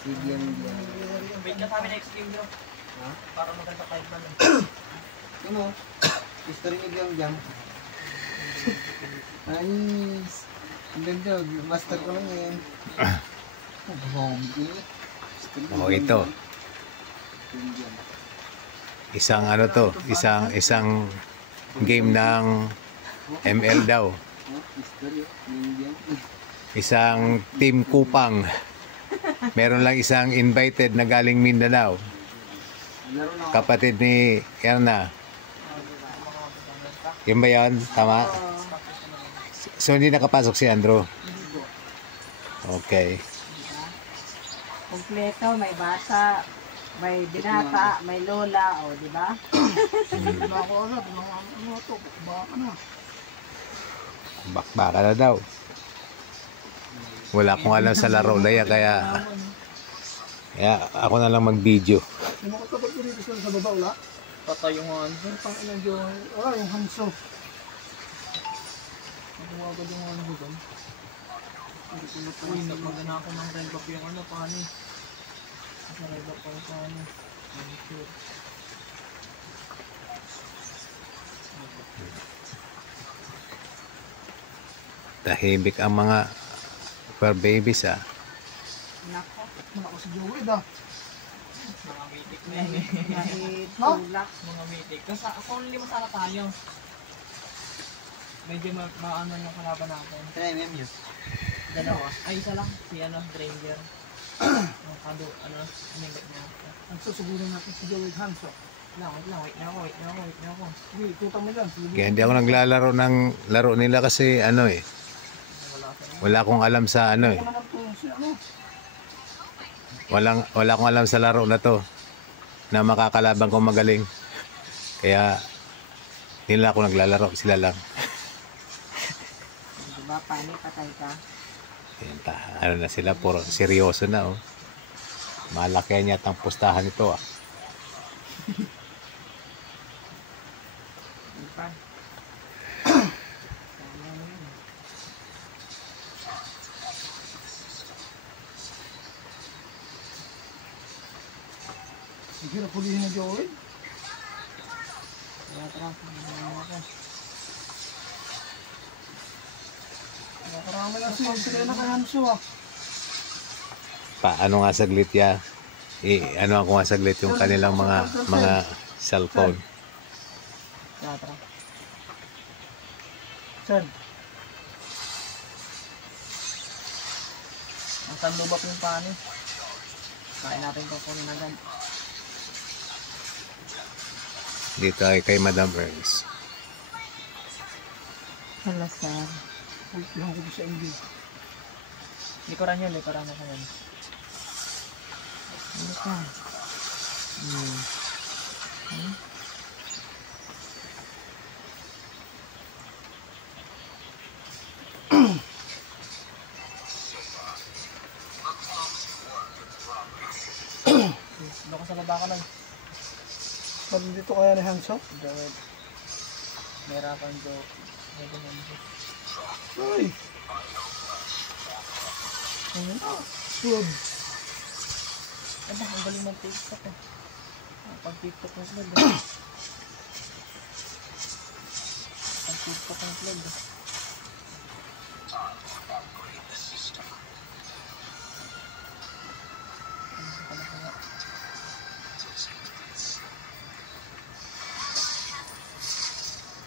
Sigyang diyan. Wait ka sa amin next game bro. Ha? Para maganda 5 man. Ano mo? History ni Diyan Diyan. Ayos. Ang ganda. Master ko lang yan. Oh, ito. Isang ano to, isang game ng ML daw. Isang team Kupang. Meron lang isang invited na galing Mindanao. Kapatid ni Erna. Yun ba yun? Tama? So hindi nakapasok si Andrew? Okay. Kompleto, may bata, may binata, may lola, o di ba? Bakbaka na daw. Wala akong alam sa laro na yan, kaya ako na lang mag-video. Yung mga tapat ko dito sa baba, wala? Patay yung hanso. Pang ilang Diyan. Wala, yung hanso. Nagawagad yung hanso doon. Uy, nagmagana ako ng red buff yung ano, paano eh. Sa red buff pala paano. Sure. Tahimik ang mga fur babies ah. Nako, Ako si Joey da. Mga mitik na yan eh. mahitulak. Mga mitik. Kasi ako lima sana tayo. Medyo maano yung kalaban natin. Kaya MMU. Dalawa. Ay, isa lang. Si ano, Granger. Ang kado, ano, umingit niya. Ang susugurin natin si Joey hanso. Wait na ako. Sige, ikutan mo dyan. Kaya hindi ako naglalaro ng laro nila kasi ano eh. Wala akong alam sa ano eh. Ako naman po si ano. Wala akong alam sa laro na to. Na makakalaban ko magaling. Kaya hindi na ako naglalaro, sila lang. Di ba, paano patay ka? Ayan, ano na sila, puro seryoso na oh. Malaki niya ang pustahan ito ah. Di ba? Sige, napulihin na Joey. Tara, ako. Nakarami na sila na kay hanso ah. Paano nga saglit ya? Ano ako nga saglit yung kanilang mga cellphone. Tara. Saan? Ang sanlubak yung paano. Kain natin kukunin agad. Dito ay kay Madam Ernst. Halasar. Uy, lang ko sa MB. Likuran yun ako yun. Ano ka? Doon ko sa baba ka lang. Pag dito kaya ni hanso? Joel. Mahirapan joke. Medyo hanso. Ay! Club. Aba, ang galing ng TikTok eh. Pag TikTok ng vlog eh. Pag TikTok ng vlog eh.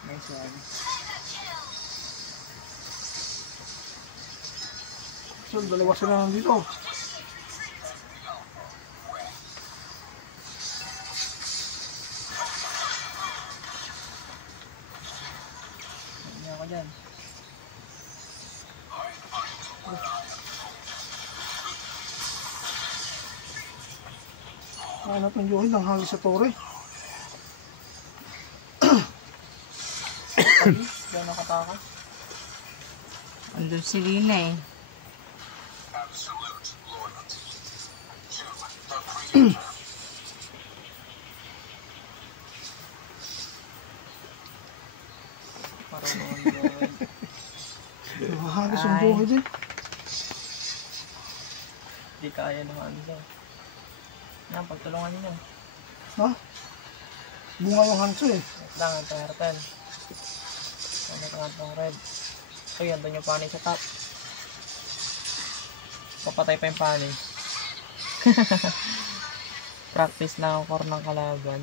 Nice one. So, dalawa sila nandito. Hindi ako dyan. Hanap ng Joey ng hangin sa tore. Gano'n nakatakas? Andun si Lina eh. Parang noon Joel. Nakahagis ang buhay din. Di kaya ng Hanzo. Yan, pagtulungan niyo. Ha? Bunga yung hanso eh. Wait lang, ito Hertel. Ano itong red. So yan, doon yung pani sa top. Papatay pa yung pani. Practice na ang core ng kalaban.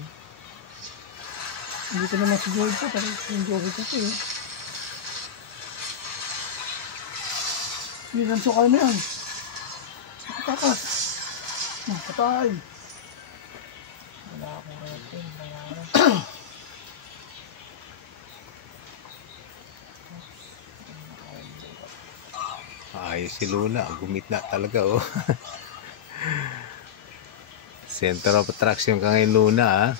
Hindi ko naman si Joey po. Pero yung Joey ko eh. Hindi hanso kayo na yan. Nakatakas. Patay. Wala akong rating. Nangyari. Ay, si Luna. Gumit na talaga, oh. Center of attraction ka ngayon, Luna, ah.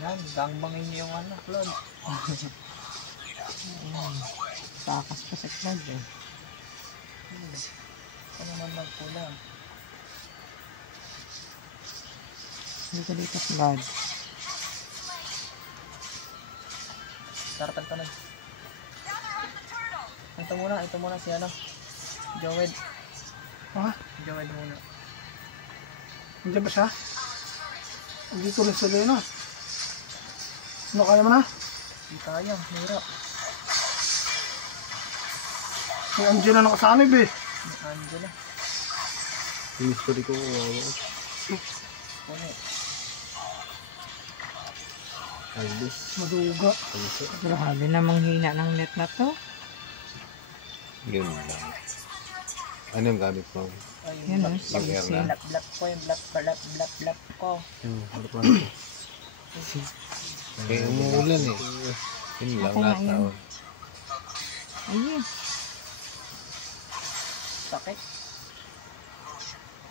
Yan, gangbangin niyo yung anak, Lord. Takas pa sa club eh. Ano naman nagpula? Hindi ka dito flood. Taratan ka na. Ito muna si ano. Joed. Ha? Joed muna. Nandiyan ba siya? Dito rin sa Lena. Ano kaya mo na? Hindi kaya, hirap. Si Angela nakasanib eh. Angela. Yung history ko, Puno. Aldis. Maduga. Grabe namang hina ng net na to. Yun lang. Anong gamit mo? Ay, Yan o, Mag-air na. black ko yung black ko. Ano pa? Kaya umuulan eh. Yun lang, Okay na lahat yun. taon. Ayun. Sakit.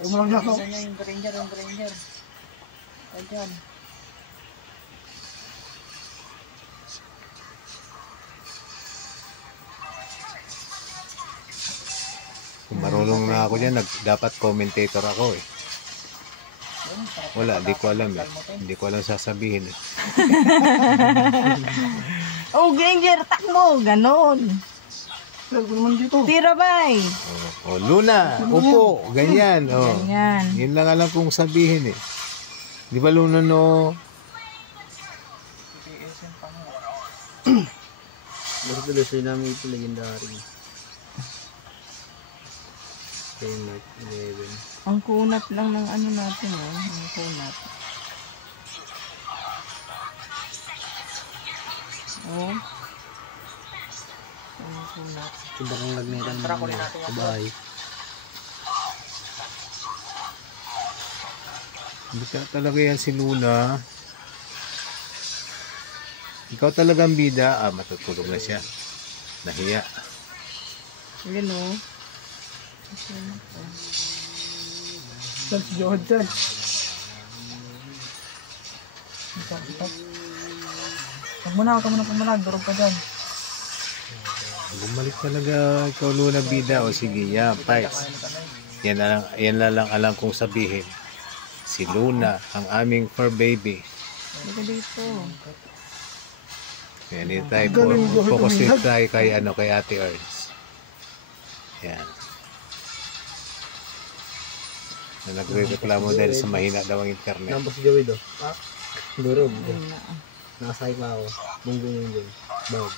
Huwag mo lang dyan. Isa niya yung Granger. Ayan. Kung marunong na ako dyan, dapat commentator ako eh. Yun, sarap Wala, na di ko alam eh. kalmutin. Hindi ko alam sasabihin eh. Oh, Granger, takbo! Ganon. Sir, ko naman dito. Tirabay! Oh, Luna, upo, ganyan. Oh. Ganyan. Yun lang alam kong sabihin eh. Di ba Luna no? Titiisin pa mo. Basta tuloy sa'yo namin ito legendary. Kay Mark 11. Ang kunat lang ng ano natin, oh. Ang kunat. Oh. Ang kunat. Sobrang kang lagnetan Tara, kunin natin sa yan. bahay. Hindi ka talaga yan si Luna. Ikaw talagang bida. Ah, matutulog na siya. Nahiya. Yun, oh. Sir, si Johan dyan. Ito. Huwag mo na, durog ka dyan. Bumalik talaga ikaw Luna bida. O sige, yan, Pies. Yan na lang alam kong sabihin. Si Luna, ang aming fur baby. Hindi ka dito. Yan, dito tayo. Focus dito tayo kay Ate Ernst. Yan. Na nagre-reklamo dahil sa mahina daw ang internet. Nambos si Joey do. Ah? Durog. Ayun na. Nakasakay pa ako. Bunggong yun dyan. Bawag.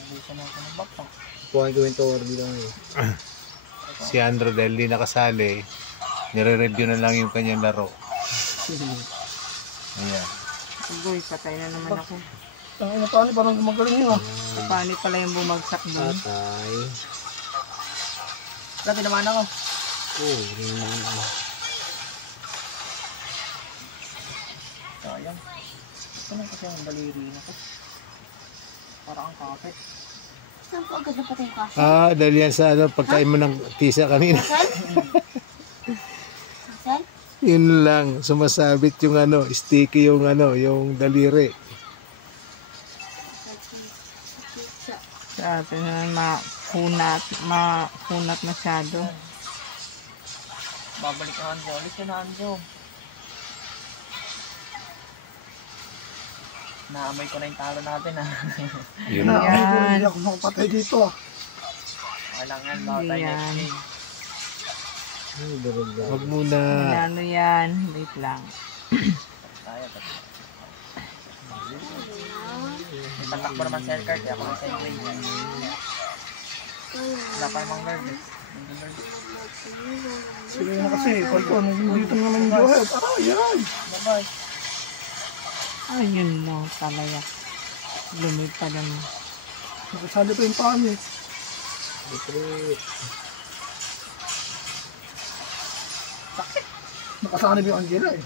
Nabusan ako ng backpack. Pukain ko yung tower dito ngayon. Si Andrew dahil di nakasali, nire-review na lang yung kanyang laro. Ayan. Ugoy, patay na naman ako. Ang ina pa parang gumagaling yun ah. Paano pala yung bumagsak doon? Patay. Wala, tinamaan ako. Oo, yun naman. Sayang. Ito na kasi ang daliri na ko. Parang ang kapit. Saan po agad napatay yung kaso? Ah, dahil yan sa pagkain mo ng tisa kanina. Saan? Yun lang, sumasabit yung sticky yung yung daliri. Sa atin na makunat masyado. Babalik ang Anjo. Alis ka na, Anjo. Naamoy ko na yung talo natin ah. Yun. Na, Yan. hindi ako makapatay dito. Walang yan, baka tayo Yan. next game. Huwag muna. Ano yan? Wait lang. Tayo, tapos. May tatakbo naman sa aircard, kaya ako na sa way. Wala pa namang guard eh. Sige na kasi, pagko, dito naman yung Johet. Ah, yan! Bye-bye. Ayun lang talaga. Lumipad naman. Nakasali pa yung paan eh. Sakit! Nakasanib yung Angela eh.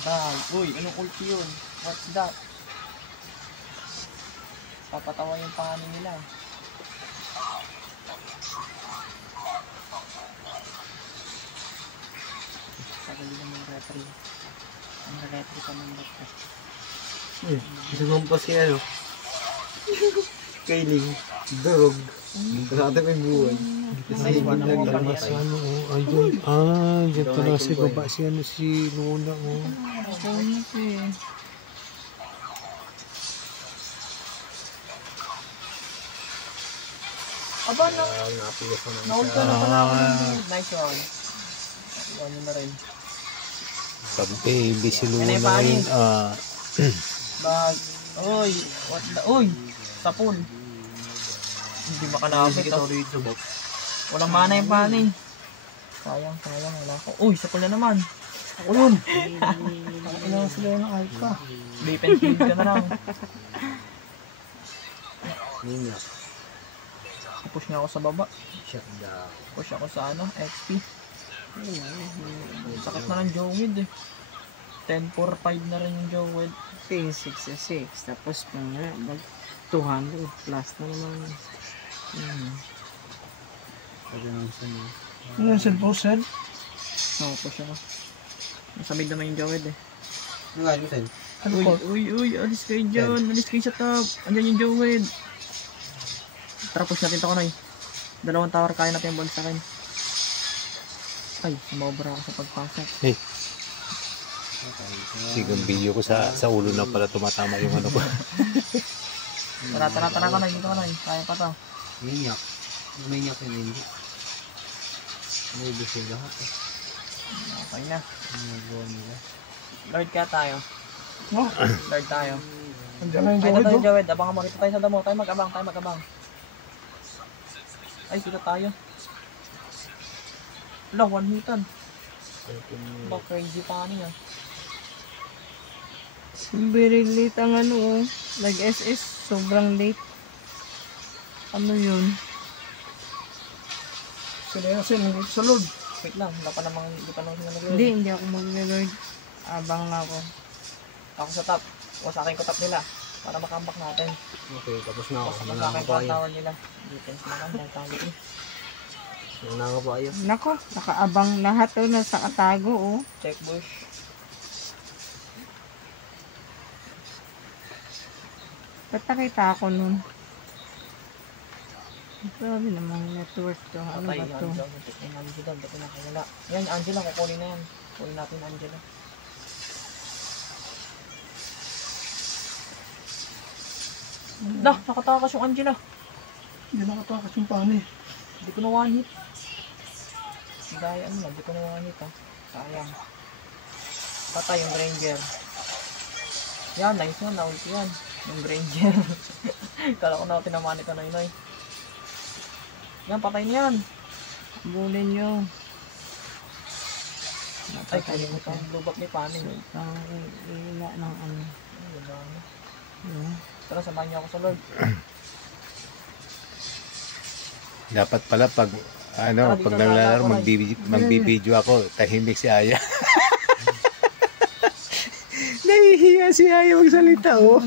Bye. Uy, anong ulti yun? What's that? Papatawa yung pangalan nila. Sagali naman referee. Ang referee pa ng doktor. Sumampas si ano. Kailing. Dog. Kasakata ko yung buwan. Kasi hindi lang Tama sa ano, oh. Ayun. Ah, dyan pala si baba si ano si Luna, oh. Aba, naulta na pala ako ng build. Nice one. Iwan nyo na rin. Pag-baby si Luna Yan ay paano? rin, ah. Bag. Uy, what the? Uy, sapul. Hindi makalapit. Walang mana yung pani. Sayang, wala ko. Uy, sapul na naman. Ako yun. Ilang sila yung ayos ka. Defense build ka na lang. Ninyo. Push nga ako sa baba. Shut down. Push ako sa ano, XP. Sakit na ng Jowed eh. 10-4-5 na rin yung Jowed. 66. Tapos pang 200 plus na naman. Ano yung cellphone cell? Oo, push ako. Nasa mid naman yung Jowed eh. Ano nga, Lusen? Ano Uy, po? uy, alis kayo dyan. Alis kayo sa top. Andyan yung Jowed. Tara, push natin ito ko, Noy. 2 tower, kaya natin yung ball sa akin. Ay, sumobra ako sa pagpasok. Hey. Sigang video ko sa ulo na pala tumatama yung ano ko. Tara ka, Noy. Dito ka, Noy. Kaya pa to. Minyak. Minyak yun hindi. May ibig yung lahat eh. Okay na. Ano buwan nila? Lord kaya tayo. No? Lord tayo. Andiyan na yung Ay, Johet tayo, oh. Jowed. Abangan mo. Kita tayo sa damo. Tayo mag-abang. Ay, kita tayo. Wala, one hitan. Ba, crazy pa niya. Very late ang ano oh. Nag-SS. Sobrang late. Ano yun? Sila yung sin, nandito sa Lord. Wait lang, hindi pa naman nag-load. Hindi ako mag-lord. Abang na ako. Ako sa top. O sa akin ko top nila. Para makambak natin. Okay, tapos na ako. Tapos sa akin Nananga ko pa kayo. tower nila. Defense naman, dahil tayo eh. Nananga pa kayo. Nako, nakaabang lahat oh. Nasa katago oh. Check bush. Ba't nakita ako nun? Grabe namang network to. Ano Patay ba yung to? Angela. Muntik na yung Angela. Ba't nakawala? Yan, Angela. Kukunin na yan. Kukunin natin yung Angela. Dah, nakatakas yung Angela. Hindi nakatakas yung paan eh. Hindi ko na one hit. Dahil ano lang, hindi ko na one hit ha. Sayang. Patay yung Granger. Yan, nice yan. Naulti yan. Yung Granger. Kala ko na tinaman ito na yun. Yan, patay niyan. Bulin nyo. Ay, kalimutan yung blue buff ni Paning. Ang ila ng ano. Yun. Tara, samahan niyo ako sa Lord. Dapat pala pag ano, pag naglalaro magbibideo ako, tahimik si Aya. Nahihiya si Aya magsalita oh.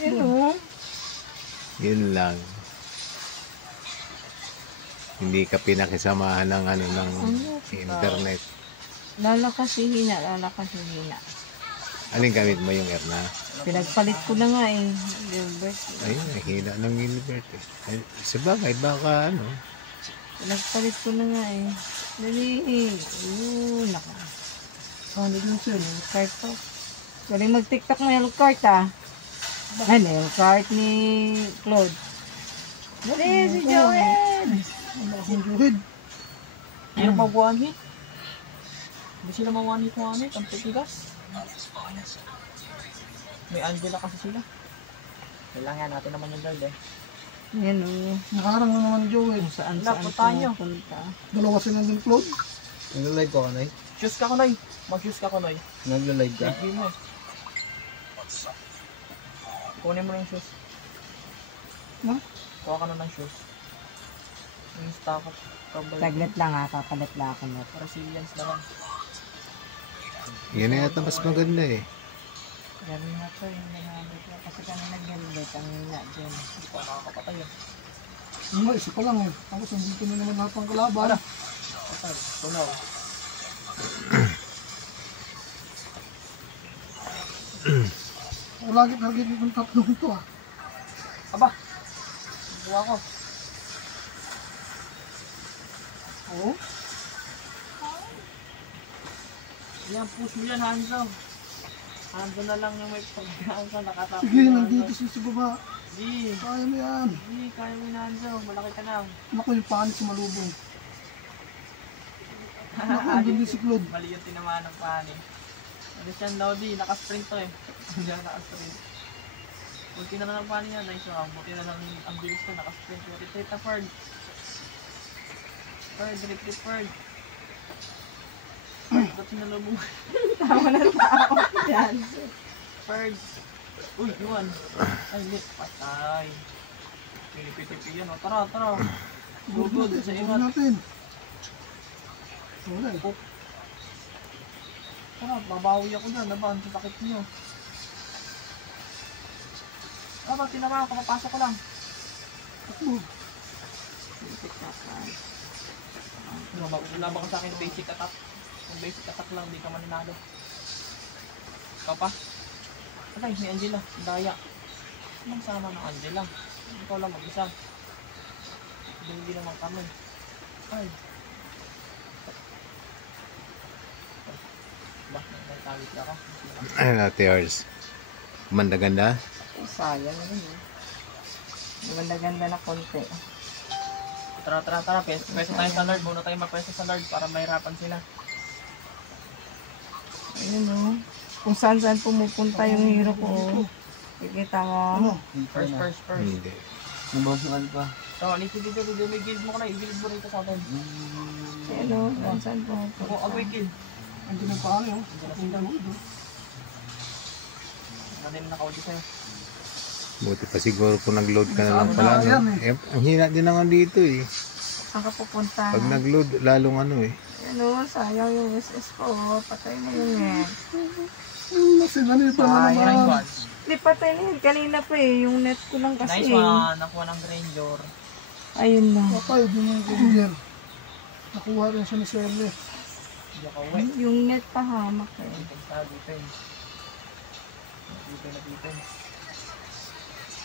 Yun oh. Yun lang. Hindi ka pinakisamahan ng ano ng internet. Lalakas si Hina. Alin gamit mo yung Erna? Pinagpalit ko na nga eh. Gilbert. Ayun, nahila ng Gilbert eh. Ay, sabagay, baka ano. Pinagpalit ko na nga eh. Dali. Naka. Ano din siya? Cart to. Galing mag-tiktok na yung cart ah. Ano yung cart ni Claude? Dali, si Joel! Ang lakas ng juhid. Hindi na mag-one hit. Hindi sila ma-one hit. Ang titigas. May Angela kasi sila. Kailangan natin naman yung guard eh. Yan o. Nakarang na naman ni Joel. Saan Wala, puntahan nyo. pumupunta. Dalawa sila din Claude. Nag-live ko, Kanay. Shoes ka, Kunoy. Mag-shoes ka, Kunoy. Nag-live ka. Game mo. Kunin mo na yung shoes. No? Kuha ka na ng shoes. Yung stock of trouble. Saglit lang ha, papalit lang ako na. Resilience na lang. Yan na yata mas maganda eh. Gawin na to yung nanalo ko. Kasi kami nag-galibet ang hina dyan. Hindi pa nakakapatay yan. Yung isa pa lang eh. Tapos nandito na naman lahat ng kalaban. Patay. Tunaw. Lagi itong tatlong ito ah. Aba! Buha ko. Oo. Yan, push mo yan, Hanzo. Hanzo na lang yung may pagkaan ka. Nakatapos Sige, nandito siya sa baba. Sige. Kaya mo yan. Sige, kaya mo yun, Hanzo. Malaki ka lang. Naku, yung panik sa malubong. Naku, andun din si Claude. Mali yung tinamaan ng panin. Ano siyan, Lodi? Nakasprint to eh. Diyan nakasprint. Ulti na lang ng panin yan. Nice one. Buti na lang ang bilis ko. Nakasprint. Retreat na Ferd. Ferd, retreat Ferd. Ferd, ba't sinalubong? Tama na tao. Yan. Ferd. Uy, yun. Ay, lit. Patay. Pinipitipi yan. O, tara, tara. Gugod sa Gugod imat. natin. Wala eh. Tara, babawi ako dyan. Laban, sa sakit nyo. Ah, pag tinamaan ko, papasok ko lang. Takbo. Laban ka sa akin basic attack. Kung basic attack lang, di ka maninalo. Ikaw pa? Patay, may Angela. Daya. Anong sama ng Angela? Ikaw lang mag-isa. Hindi naman kami. Ay. Ba, nagtawit na ako. Ayun Ate Ars. Ganda-ganda. Sayang naman eh. Ganda-ganda na konti. Tara, tara, tara. Pwesto tayo sa Lord. Muna tayo mapwesto sa Lord para mahirapan sila. Ayun o. Kung saan pumupunta yung hero ko. Kikita Ano? mo. First. Hindi. Nabangsuan pa. So, dito, may guild mo ka na. I-guild mo rito sa atin. Ayun o. Kung saan pumupunta. Ako, agoy guild. Andun yung paano yun. Sila. Ano din naka-audio sa'yo? Buti pa siguro kung nag-load ka na lang pala. No? Eh, ang hina din naman dito eh. Saan ka pupunta? Pag nag-load, lalong ano eh. Ayun o. Sayang yung SS ko. Patay mo yun eh. Nasinanipan na Nice naman. one. Hindi patay na yun. Kanina pa eh. Yung net ko lang kasi. Nice one. Nakuha ng Granger. Ayun na. Patay din yung Granger. Nakuha rin siya ni Shirley. Hindi ako uwi. Yung net pa hamak eh. Defense. Defense.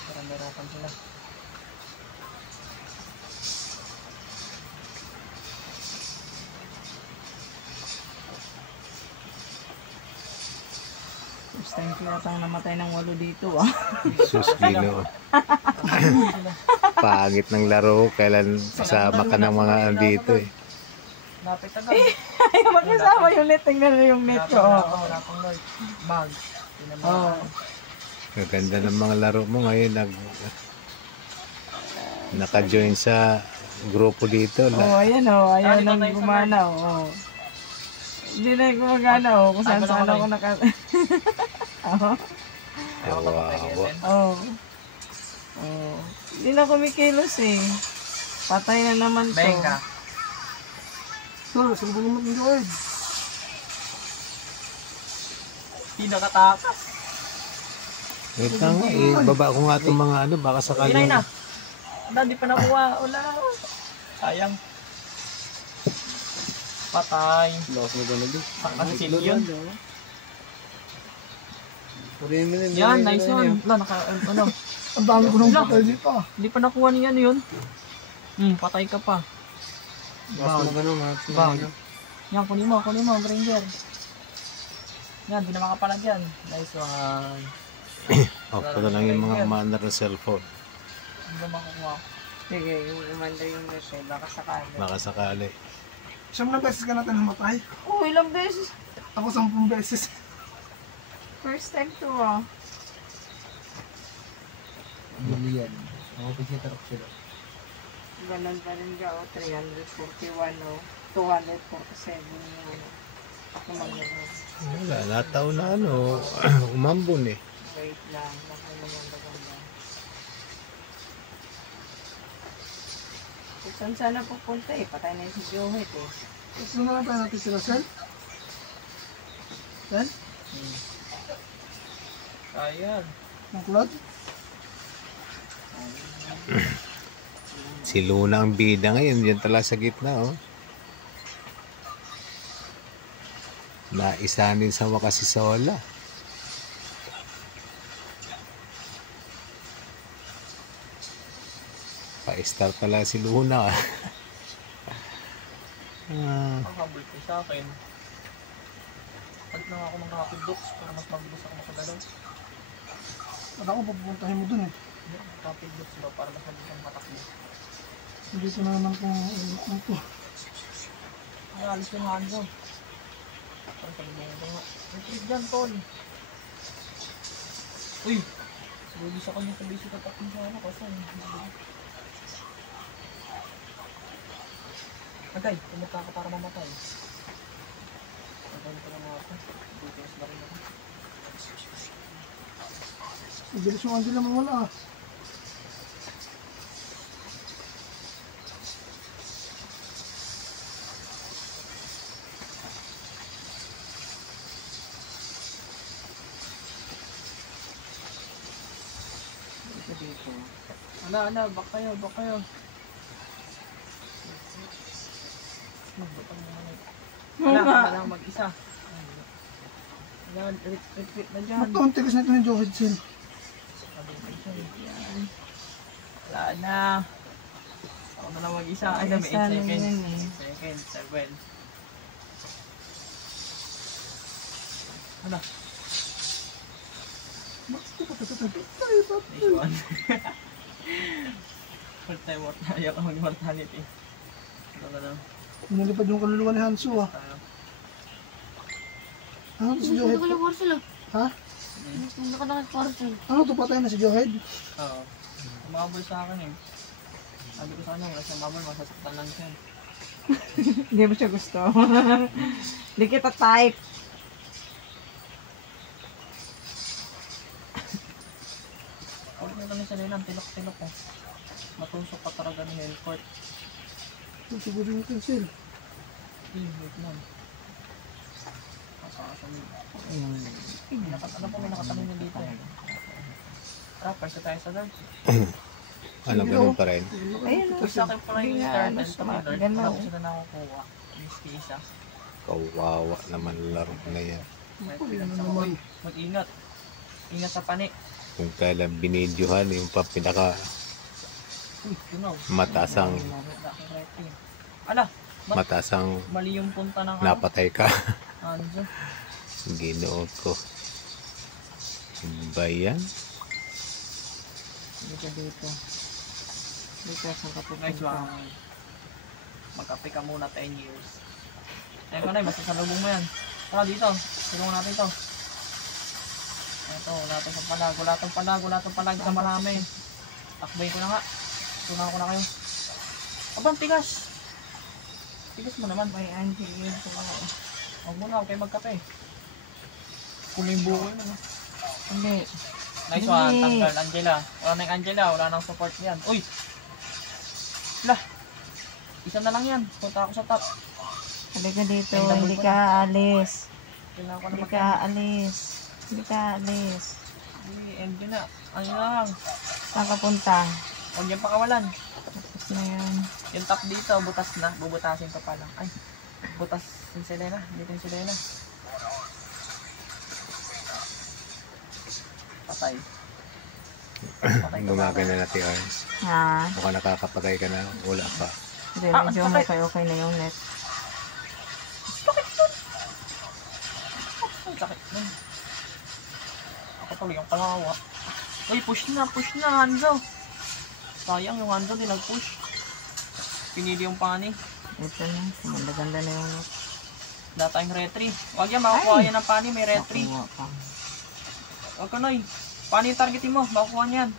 Para merapan sila. First time ko yata namatay ng 8 dito ah. Sus, Gino. Pangit ng laro. Kailan kasama ka ng mga dito eh. Lapit agad. Ay, makasama yung net. Tingnan mo yung net ko. Wala pang Lord. Bag. Oh. Gaganda ng mga laro mo ngayon. Naka-join sa grupo dito. Oh, ayan oh. Ayan ang gumana oh. Hindi na gumagana oh. Kung saan ako naka... Oh. Kawawa. Oh. Oh. Hindi na kumikilos eh. Patay na naman to. Benga. Sir, silbo naman ng Joel. Hindi nakatakas. Wait lang nga eh. Baba ko nga itong mga ano. Baka sakali. Inay na. Wala, di pa nakuha. Wala. Sayang. Patay. Lakas mo gano'n din. Saka si yun. Purihin mo din. Yan, nice one. Wala, ano. Ang dami ko nang patay dito ah. Hindi pa nakuha niya ano yun. Patay ka pa. Mas mag ano, mas Bag. ano. Yan, kunin mo, Granger. Yan, di na makapalag yan. Nice one. O, ito na lang yung mga manner ng cellphone. Hindi na makukuha. Sige, yung umanda yung nete, baka sakali. Baka sakali. Siyam na beses ka natin namatay. Oh, ilang beses. Ako 10 beses. First time to ah. Bili yan. Ako pagsitarap sila. Ganon pa rin ka o. 341 o. 247 yung ano. Ako magano'n. Wala, nataon na ano, umambon eh. Wait lang. Baka naman maganda. Saan sana pupunta eh? Patay na yung si Johit eh. Gusto na lang tayo natin sila, Sel? Sel? Ayan. Ang Claude? Si Luna ang bida ngayon, diyan tala sa gitna oh. Naisanin sa wakas si Sola. Pa-star pala si Luna. Ang humble ko sa akin. Pag lang ako ng rapid docs para mas mabilis ako makagalaw. At ako pupuntahin mo dun eh. Rapid docs ba para mas mabilis ang matakbo. Dito na naman kung ito. Ay, alis yung hanzo. Parang sabi mo nga. May trip dyan, Tol. Uy! Lugis ako niya sa basic attack mo sa ano kasi. Agay, pumunta ka para mamatay. Agay ko lang ako. Bukas na rin ako. Mabilis yung Angela mawala ah. Dito dito. Ala, back kayo. Magbutang mo na. Wala ka lang mag-isa. Yan, retreat na dyan. Ba't ang tigas na ito ni Johid, Sel? Wala na. Ako na lang mag-isa. Ay, may 8 Isa na seconds. yun eh. 8 seconds, 7. Ano? Nice one. Full time work na. Ayaw ka mag-mortality. Ano ka lang. Nalipad yung kaluluwa ni Hansu ah. Tayo. Ano to si Gusto Johid? ko lang parcel ah. Ha? Gusto ko lang parcel. Ano to, patay na si Johid? Oo. Umabol sa akin eh. Sabi ko sa kanya, wala siyang mabol, masasaktan lang siya. Hindi mo siya gusto. Hindi kita type. Huwag nyo lang siya nilang tilok-tilok eh. Matusok pa talaga ni Hellcourt. Siguro yung cancel. Wait lang. Kasakasan mo. Ano po may nakatanin niya dito eh. Rappers na tayo sa dark. Ano, ganun pa rin. Ayun o. Tapos sa akin pala yung Hindi nga, third ano, and smart. third. Ganun. Wala ko sila nakukuha. Miski isa. Kawawa naman laro na yan. Mag-ingat. Ingat sa pani. Kung kailan binidyohan, yung pa pinaka Uy, tunaw. matasang, Ala, matasang mali yung punta ng napatay ka. Anzo. Ginoo ko. Ba yan? Dito dito. Dito saan ka pupunta? Nice one. Magkape ka muna 10 years. Ayun ka na, basta sa lubong mo yan. Tara dito, tulungan natin to. Ito, wala tong palag sa marami. Takbayin ko na nga. Tunaw ko na kayo. Abang, tigas! Tigas mo naman. May auntie yun po ako. Huwag mo na, huwag kayo magkape. Kulimbo ko yun. Hindi. Nice one, tanggal, Angela. Wala na yung Angela, wala nang support yan. Uy! Lah! Isa na lang yan. Punta ako sa top. Halika dito. Ay, double Hindi pa. ka aalis. Kailangan ko na Hindi ka aalis. Hindi ka aalis. MD na. Ano na lang. Saan ka punta? Huwag niyang pakawalan. Tapos na yan. Yung top dito, butas na. Bubutasin ko pa lang. Ay, butas yung Selena. Dito yung Selena. Patay. Patay ka Gumagana na natin Arns. Ha? Mukhang nakakapagay ka na. Wala pa. Hindi, Ah, medyo ang sakit. okay na yung net. Ang sakit nun. Ako tuloy yung kalawa. Uy, push na, Hanzo. Sayang yung Hanzo, di nag-push. Pinili yung pani. Ito na, ganda na yung net. Wala tayong retry. Huwag yan, makukuha yan ng pani, may retry. Nakuha pa. Huwag ka, Noy. Pani yung targetin mo, makukuha niyan.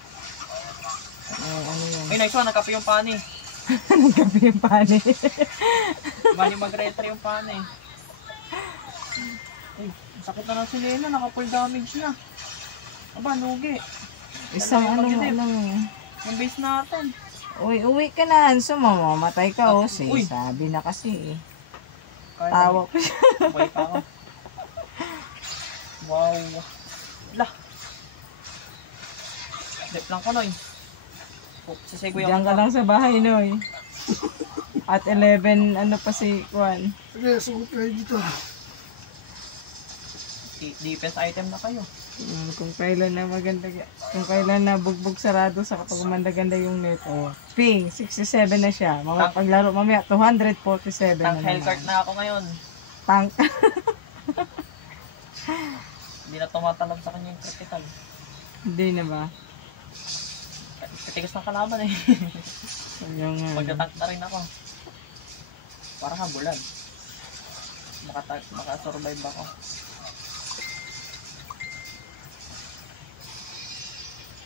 Ano yan? Ay, nice one, nagkape yung pani. Nagkape yung pani. Mali mag-retry yung pani. Uy, sakit na lang si Lena, naka-full damage na. Aba, lugi. Isang Dalawa ano yung mag-dip. lang. Yung base natin. Uwi ka na, Hanso. Mamamatay ka, Ose. Uy. Sabi na kasi eh. Kaya Tawa ko siya. Buhay pa ako. Wow. Lah. Dip lang ko, Noy. Sasegoy Diyan ka ako. lang sa bahay, Noy. At 11, ano pa si Juan. Sige, sugot kayo dito. Defense item na kayo. Kung kailan na maganda, kung kailan na bugbog sarado sa kapag ganda yung net. Oh. Ping, 67 na siya. Mga paglaro mamaya, 247 Tank na Hellcart naman. na ako ngayon. Tank. Hindi na tumatalab sa kanya yung critical. Hindi na ba? Katigas ng kalaban eh. Yung, Magtatank na rin ako. Para habulan. Makasurvive ako.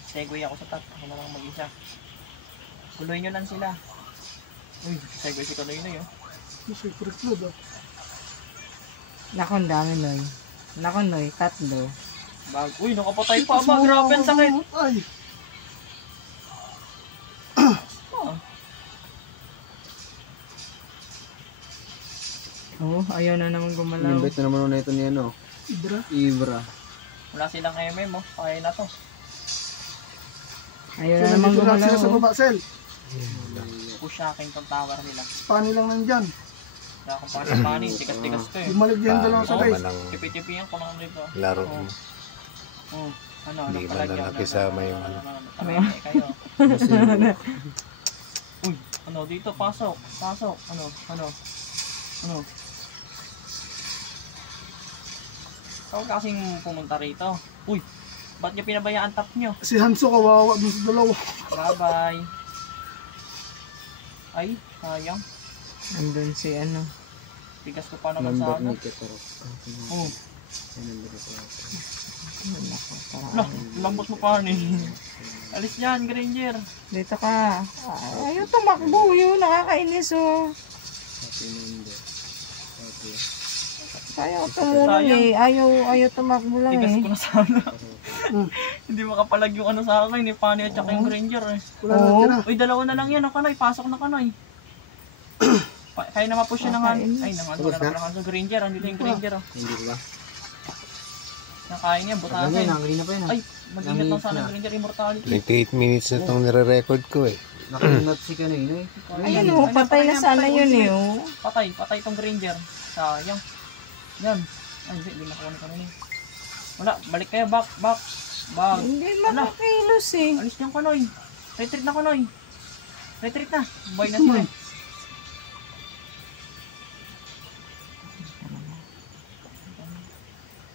Segoy ako sa top. Ako na lang mag-isa. Tuloy nyo lang sila. Uy, segoy si Kanoy na yun. Secret load ah. Nako, ang dami, Noy. Nako, Noy, 3. Uy, nakapatay pa ba? Grabe ang sakit. Ay, Oh, ayaw na naman gumalaw. Invite na naman na ito ni ano, Ibra. Ibra. Wala silang MM oh. Kaya na to. Ayaw So, na naman nandito lahat gumalaw. sila sa baba, Sel. Push sa akin tong tower nila. Pani lang nandyan. Wala akong pang sa money. Tigas-tigas to eh. Bumalik din dalawang Paano sabay. naman ang Tipi-tipiyan ko lang dito. laro Oh. mo? Oh. Ano, Hindi man na nakisama yung ano. Talamay kayo. Uy, ano dito? Pasok. Pasok. Ano? Huwag kasing pumunta rito. Uy, ba't nyo pinabayaan tap nyo? Si Hanso kawawa dun sa dalawa. Bye-bye. Ay, sayang. Andun si ano. Bigas ko pa naman sa ano. Oh, Nako, lah, lambot mo pa ni. Alis dyan, Granger. dito ka. Ayaw tumakbo yun. Nakakainis oh. Ayaw tumulong eh. Ayaw tumakbo lang Tigas eh. ko na sana. Hindi makapalag yung ano sa akin, ni Pani at saka yung Granger eh. Wala na tira. Uy, dalawa na lang yan, Kanoy. Pasok na Kanoy. Kaya na mapush yun ng hand. Ay, nanganto na lang sa Granger. Andito yung Granger. Oh. Hindi ba? Nakain niya, Tagal na butasin. yun, nangali na pa yun. Ay, mag-ingat lang sana Granger Immortality. 28 minutes na itong nire-record ko eh. Nakalingat si Kanoy. Ayun oh, patay na sana yun eh oh. Patay tong Granger. Sayang. Yan. Ay, hindi nakuha ni Kanoy. Wala, balik kayo, back. Hindi makakilos eh. Alis niyang Kanoy. Retreat na Kanoy. Retreat na. Buhay na sila eh.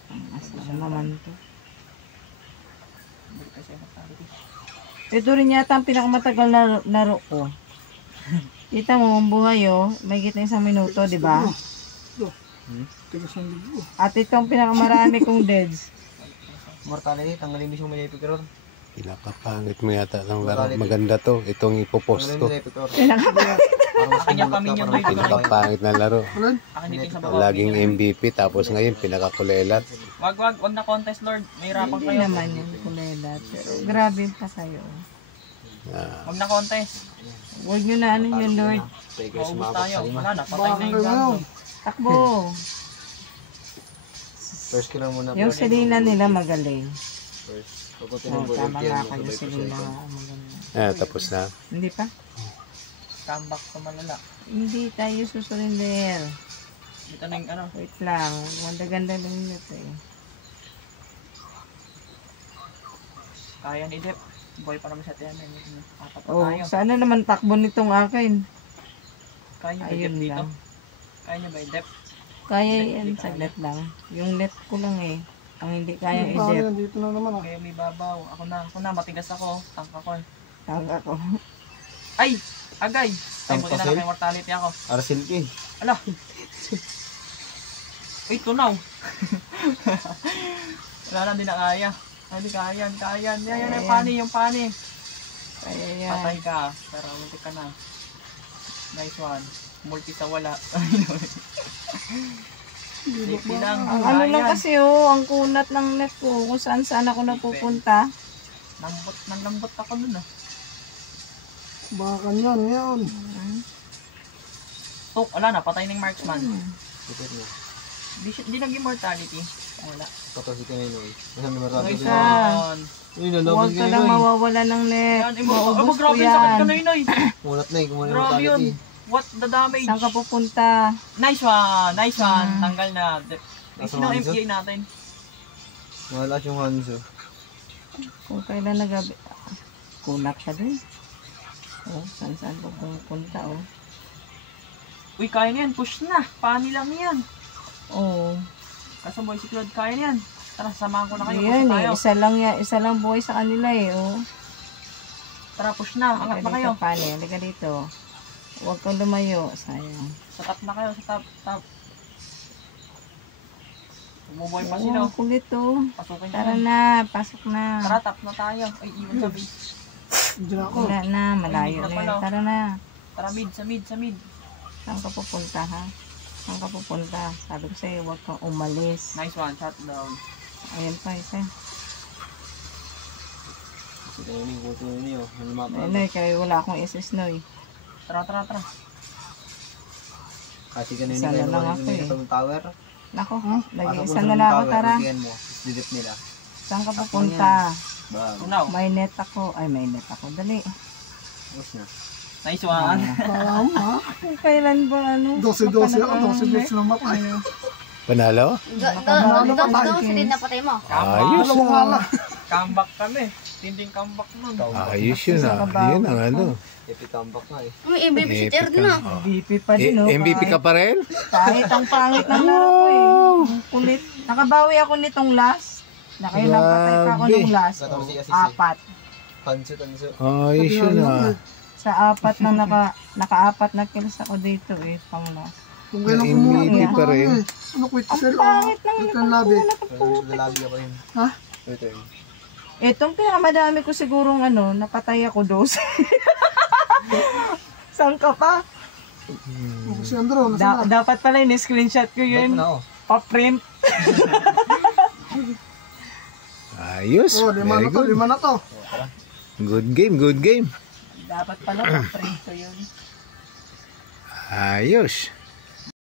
Asa naman to. Balik kayo sa Immortality. Ito rin yata ang pinakamatagal na laro ko. Kita mo, ang buhay oh. May gitna 1 minuto, di ba? Tigas ng ligo. At ito ang pinakamarami kong deads. Mortality, tanggalin mo yung Malefic Roar. Pinakapangit mo yata ng laro. Maganda to. Itong ipopost Tanggalin ko. mo Malefic Roar. Akin yung kami yung doy. Pinakapangit na laro. Akin dito sa baba. Laging MVP tapos ngayon pinakakulelat. Wag na contest, Lord. May hirapan Hindi kayo. naman yung kulela. Pero grabe pa kayo. Ah, Wag na contest. Huwag nyo na ano yun, Lord. Maubos tayo. Wala na, patay na yung Gamble. Takbo. First kill lang muna. Yung Selena nila magaling. First. Puputin Oh, ng bullet tama yan. nga kayo, Selena nga magaling. tapos na. Hindi pa? Comeback ko malala. Hindi tayo susurrender. Dito na yung ano. Wait lang. Ganda-ganda lang yun ito eh. Kaya ni Dep. Boy pa naman sa tiyan. Apat na Oh, tayo. sana naman takbo nitong akin. Kaya niyo ba Ayun i-dep dito? lang. Kaya niyo ba i-dep? Kaya Hindi, yan, hindi kaya. saglit lang. Yung net ko lang eh. Ang hindi kaya Yung pangit, i-dep. nandito na naman ah. Kaya may babaw. Ako na, matigas ako. Tangka ko eh. Tawag ako. Ay! Agay! Ay, buti na Tangkasel? lang may mortality ako. Arsil ka eh. Ala! Ay, tunaw! Wala na, di na kaya. Ay, di kaya. Yan, yung pani. Kaya yan. Patay ka. Pero munti ka na. Nice one. Multi sa wala. Safety lang. Ang ano lang Ayan. kasi ang kunat ng net ko. Kung saan ako napupunta. Nang lambot ako nun ah. Baka yan, yan. So, wala na. Patay ng marksman. Sikit mo. Di nag-immortality. Wala. Patasi ka na yun eh. Masang namarado Nice ka one. Uy, nalaban Huwag ka ka na lang yun. mawawala ng net. Yan, Maubos ko grabe yung sakit yan. ka na yun ay. Mulat na eh. Kumuha na Grabe yun. mortality. What the damage? Saan ka pupunta? Nice one. Tanggal na. Nasa Sino ang Hanzo? MPA natin? Malas yung Hanzo. Kung kailan nagabi. Kunat ka din. Oh, saan ko pupunta oh. Uy, kaya na yan. Push na. Pani lang yan. Oh. Kaso boy, si Claude, kaya na yan. Tara, samahan ko na kayo. Yan Push eh. tayo. Isa lang buhay sa kanila eh. Oh. Tara, push na. Angat na kayo. Halika dito. Huwag kang lumayo. Sayang. Sa top na kayo. Sa top. Bumubuhay pa sila. Oh, kulit oh. Pasukin Tara nyo. na. Pasok na. Tara, top na tayo. Ay, iwan sa base. Diyan ako. Wala na. Malayo na yun. Tara na. Tara, sa mid. Saan ka pupunta ha? Saan ka pupunta? Sabi ko sa'yo, huwag kang umalis. Nice one. Shot down. Ayan pa, isa. Kasi ka na yun. Kuto na yun. Ano mapa? Ano eh, kaya wala akong SS no eh. Tara. Kasi ka na yun. Isa na Kaya lang naman ako yung eh. itong tower. Nako, Pasok mo nag-iisa sa na lang ako, tower, tara. bigyan mo. Didip nila. Saan ka pupunta? Bag. Tunaw. May net ako. Ay, may net ako. Dali. Tapos na. Nice one. Kala mo ha. Ay, kailan ba ano? 12-12 ako, 12 na matay. Panalo? Daw sila napatay mo. Ayos Dalawang na. ala. Comeback kami. Tinding comeback nun. Ayos yun ah. Yun ang ano. Epic comeback na eh. May MVP si Third Epic na. ang- oh. MVP pa din, no? MVP ka pa rin? Kahit ang pangit ng laro ko eh. Ang kulit. Nakabawi ako nitong last. Nakailang patay pa ako Grabe. nung last. Katapos si Assisi. 4. Tanso. Ayos yun ah. Sa 4 na naka-4 na kills ako dito eh. Pang last. Kung kailan Yung kumuha MVP ko pa rin. Ano quit Ang sell o pangit lang quit ang labi. Lalabi ako yun. Ha? Ito yun. Itong pinakamadami ko sigurong ano, napatay ako 12. Saan ka pa? Si Andro, nasa na? Dapat pala in-screenshot ko yun. No. Pa-print. Ayos. Oh, lima Very na to, good. 5 na to. Good game. Dapat pala pa-print ko yun. Ayos.